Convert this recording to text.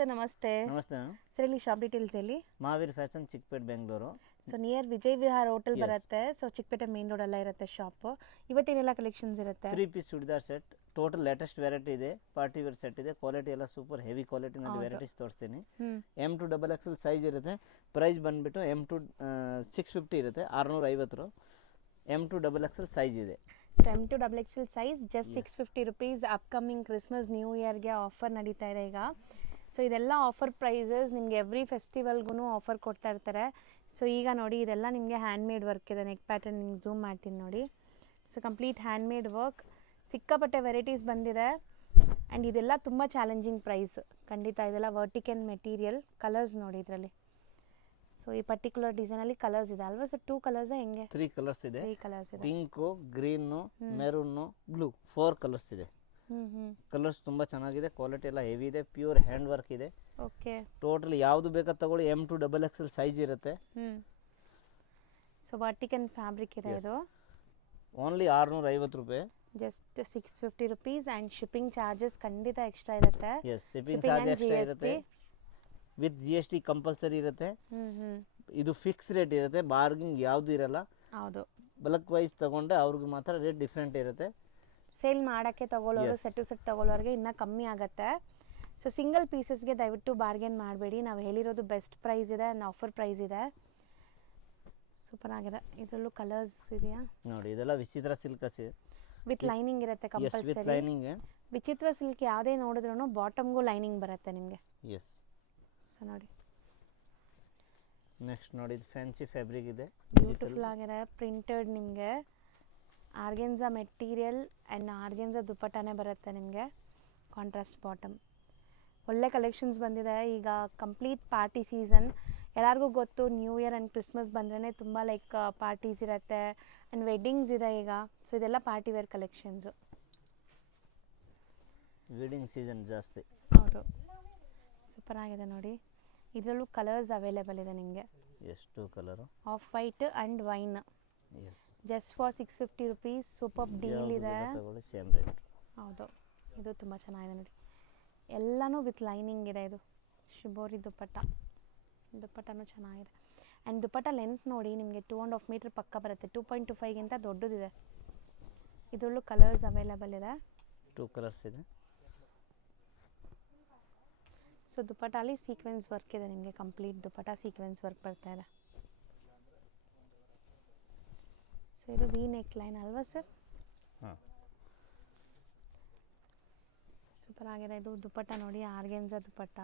Sir ನಮಸ್ತೆ. ನಮಸ್ತೆ ma'am. Sir ಇಲ್ಲಿ ಶಾಪ್ ಡೀಟೇಲ್ಸ್ ಹೇಳಿ. Mahavir fashion Chickpet Bengaluru. So near Vijay Vihar hotel ಬರುತ್ತೆ. ಸೊ ಚಿಕ್ಕಪೇಟೆ ಮೇನ್ ರೋಡ್ ಎಲ್ಲ ಇರುತ್ತೆ ಶಾಪ್. ಇವತ್ತೇನೆಲ್ಲ ಕಲೆಕ್ಷನ್ಸ್ ಇರುತ್ತೆ? 3 piece churidar set, total latest variety ಇದೆ, ಪಾರ್ಟಿ ವೇರ್ ಸೆಟ್ ಇದೆ. ಕ್ವಾಲಿಟಿ ಎಲ್ಲ ಸೂಪರ್ ಹೆವಿ ಕ್ವಾಲಿಟಿನಲ್ಲಿ ವೆರೈಟೀಸ್ ತೋರಿಸ್ತೀನಿ. M2 XXL ಸೈಜ್ ಇರುತ್ತೆ. ಪ್ರೈಸ್ ಬಂದುಬಿಟ್ಟು M2 650 ಇರುತ್ತೆ, 650. M2 XXL ಸೈಜ್ ಇದೆ. So M2 XXL size just 650 rupees. Upcoming Christmas new ಇಯರ್ಗೆ ಆಫರ್ ನಡೀತಾ ಇದೆ ಈಗ. ಸೊ ಇದೆಲ್ಲ ಆಫರ್ ಪ್ರೈಸಸ್, ನಿಮಗೆ ಎವ್ರಿ ಫೆಸ್ಟಿವಲ್ಗೂ ಆಫರ್ ಕೊಡ್ತಾ ಇರ್ತಾರೆ. ಸೊ ಈಗ ನೋಡಿ ಇದೆಲ್ಲ ನಿಮಗೆ ಹ್ಯಾಂಡ್ಮೇಡ್ ವರ್ಕ್ ಇದೆ. ನೆಕ್ ಪ್ಯಾಟರ್ನ್ ನಿಮ್ಗೆ ಝೂಮ್ ಮಾಡ್ತೀನಿ ನೋಡಿ. ಸೊ ಕಂಪ್ಲೀಟ್ ಹ್ಯಾಂಡ್ಮೇಡ್ ವರ್ಕ್, ಸಿಕ್ಕಾಪಟ್ಟೆ ವೆರೈಟೀಸ್ ಬಂದಿದೆ. ಆ್ಯಂಡ್ ಇದೆಲ್ಲ ತುಂಬ ಚಾಲೆಂಜಿಂಗ್ ಪ್ರೈಸ್ ಖಂಡಿತ. ಇದೆಲ್ಲ ವರ್ಟಿಕಲ್ ಮೆಟೀರಿಯಲ್. ಕಲರ್ಸ್ ನೋಡಿ ಇದರಲ್ಲಿ. ಸೊ ಈ ಪರ್ಟಿಕ್ಯುಲರ್ ಡಿಸೈನಲ್ಲಿ ಕಲರ್ಸ್ ಇದೆ ಅಲ್ವಾ ಸರ್? 2 ಕಲರ್ಸ್ ಹೆಂಗೆ? 3 ಕಲರ್ಸ್ ಇದೆ. 3 ಕಲರ್ಸ್ ಇದೆ. Pink, green, maroon, blue, 4 colours ಇದೆ. ಕಲರ್ಸ್ ತುಂಬ ಚೆನ್ನಾಗಿದೆ. ಕ್ವಾಲಿಟಿ ಎಲ್ಲ ಹೆವಿ ಇದೆ. ಪ್ಯೂರ್ ಹ್ಯಾಂಡ್ ವರ್ಕ್ ಇದೆ. ಓಕೆ. ಟೋಟಲ್ ಯಾವುದು ಬೇಕಾದ ತಗೊಳ್ಳಿ. M2 XXL ಸೈಜ್ ಇರುತ್ತೆ. ಸೊ ವರ್ಟಿಕಲ್ ಫ್ಯಾಬ್ರಿಕ್ ಇದೆ ಇದು. ಓನ್ಲಿ 650 ರೂಪಾಯಿ. Just 650 rupees. And shipping charges ಖಂಡಿತ ಎಕ್ಸ್ಟ್ರಾ ಇರುತ್ತೆ. ಎಸ್, ಶಿಪ್ಪಿಂಗ್ ಚಾರ್ಜ್ ಎಕ್ಸ್ಟ್ರಾ ಇರುತ್ತೆ. ವಿತ್ GST ಕಂಪಲ್ಸರಿ ಇರುತ್ತೆ. ಇದು ಫಿಕ್ಸ್ ರೇಟ್ ಇರುತ್ತೆ, ಬಾರ್ಗಿಂಗ್ ಯಾವುದು ಇರಲ್ಲ. ಹೌದು. ಬಲ್ಕ್ ವೈಸ್ ತಗೊಂಡ್ರೆ ಅವ್ರಿಗೆ ಮಾತ್ರ ರೇಟ್ ಡಿಫ್ರೆಂಟ್ ಇರುತ್ತೆ. ಸೇಲ್ ಮಾಡೋಕ್ಕೆ ತಗೊಳ್ಳೋರು, ಸೆಟ್ ತಗೊಳ್ಳೋರಿಗೆ ಇನ್ನೂ ಕಮ್ಮಿ ಆಗುತ್ತೆ. ಸೊ ಸಿಂಗಲ್ ಪೀಸಸ್ಗೆ ದಯವಿಟ್ಟು ಬಾರ್ಗೇನ್ ಮಾಡಬೇಡಿ. ನಾವು ಹೇಳಿರೋದು ಬೆಸ್ಟ್ ಪ್ರೈಸ್ ಇದೆ ಆ್ಯಂಡ್ ಆಫರ್ ಪ್ರೈಸ್ ಇದೆ. ಸೂಪರ್ ಆಗಿದೆ. ಇದರಲ್ಲೂ ಕಲರ್ಸ್ ಇದೆಯಾ ನೋಡಿ. ಇದೆಲ್ಲ ವಿಚಿತ್ರ ಸಿಲ್ಕ್ ವಿತ್ ಲೈನಿಂಗ್ ಇರುತ್ತೆ ವಿತ್ ಕಂಪಲ್ಸರಿ. ಲೈನಿಂಗ್. ವಿಚಿತ್ರ ಸಿಲ್ಕ್ ಯಾವುದೇ ನೋಡಿದ್ರೂ ಬಾಟಮ್ಗೂ ಲೈನಿಂಗ್ ಬರುತ್ತೆ ನಿಮಗೆ. ಎಸ್. ಸೊ ನೋಡಿ. ನೆಕ್ಸ್ಟ್ ನೋಡಿ, ಇದು ಫ್ಯಾನ್ಸಿ ಫ್ಯಾಬ್ರಿಕ್ ಇದೆ. ಬ್ಯೂಟಿಫುಲ್ ಆಗಿದೆ. ಪ್ರಿಂಟೆಡ್ ನಿಮಗೆ ಆರ್ಗೆನ್ಸಾ ಮೆಟೀರಿಯಲ್ ಆ್ಯಂಡ್ ಆರ್ಗೆನ್ಸಾ ದುಪ್ಪಟ್ಟಾನೇ ಬರುತ್ತೆ ನಿಮಗೆ. Contrast bottom. ಒಳ್ಳೆ ಕಲೆಕ್ಷನ್ಸ್ ಬಂದಿದೆ. ಈಗ ಕಂಪ್ಲೀಟ್ ಪಾರ್ಟಿ ಸೀಸನ್. ಎಲ್ಲರಿಗೂ ಗೊತ್ತು ನ್ಯೂ ಇಯರ್ ಆ್ಯಂಡ್ ಕ್ರಿಸ್ಮಸ್ ಬಂದ್ರೇ ತುಂಬ ಲೈಕ್ ಪಾರ್ಟೀಸ್ ಇರುತ್ತೆ ಆ್ಯಂಡ್ ವೆಡ್ಡಿಂಗ್ಸ್ ಇದೆ ಈಗ. ಸೊ ಇದೆಲ್ಲ party wear collections. Wedding season ಜಾಸ್ತಿ. ಹೌದು. ಸೂಪರ್ ಆಗಿದೆ ನೋಡಿ. ಇದರಲ್ಲೂ ಕಲರ್ಸ್ ಅವೈಲೇಬಲ್ ಇದೆ ನಿಮಗೆ. ಎಷ್ಟು colour? Off white and wine. Yes. Just for 650 rupees. Super deal ಇದೆ. Same rate. ಹೌದು. ಇದು ತುಂಬ ಚೆನ್ನಾಗಿದೆ ನೋಡಿ. ಎಲ್ಲನೂ ವಿತ್ ಲೈನಿಂಗ್ ಇದೆ. ಇದು ಶಿಬೋರಿ ದುಪ್ಪಟ್ಟನೂ ಚೆನ್ನಾಗಿದೆ. ಆ್ಯಂಡ್ ದುಪ್ಪಟ್ಟ ಲೆಂತ್ ನೋಡಿ ನಿಮಗೆ 2.5 ಮೀಟರ್ ಪಕ್ಕ ಬರುತ್ತೆ. 2.25ಗಿಂತ ದೊಡ್ಡದಿದೆ. ಇದರಲ್ಲೂ ಕಲರ್ಸ್ ಅವೈಲೇಬಲ್ ಇದೆ. 2 ಕಲರ್ಸ್ ಇದೆ. ಸೊ ದುಪ್ಪಟ್ಟಲ್ಲಿ ಸೀಕ್ವೆನ್ಸ್ ವರ್ಕ್ ಇದೆ ನಿಮಗೆ. ಕಂಪ್ಲೀಟ್ ದುಪ್ಪಟ್ಟ ಸೀಕ್ವೆನ್ಸ್ ವರ್ಕ್ ಬರ್ತಾ ಇದೆ. ಸೊ ಇದು ವಿ ನೆಕ್ ಲೈನ್ ಅಲ್ವಾ ಸರ್? ಹಾಂ. ಸೂಪರ್ ಆಗಿದೆ. ಇದು ದುಪ್ಪಟ್ಟ ನೋಡಿ, ಆರ್ಗೆನ್ಸಾ ದುಪ್ಪಟ್ಟ.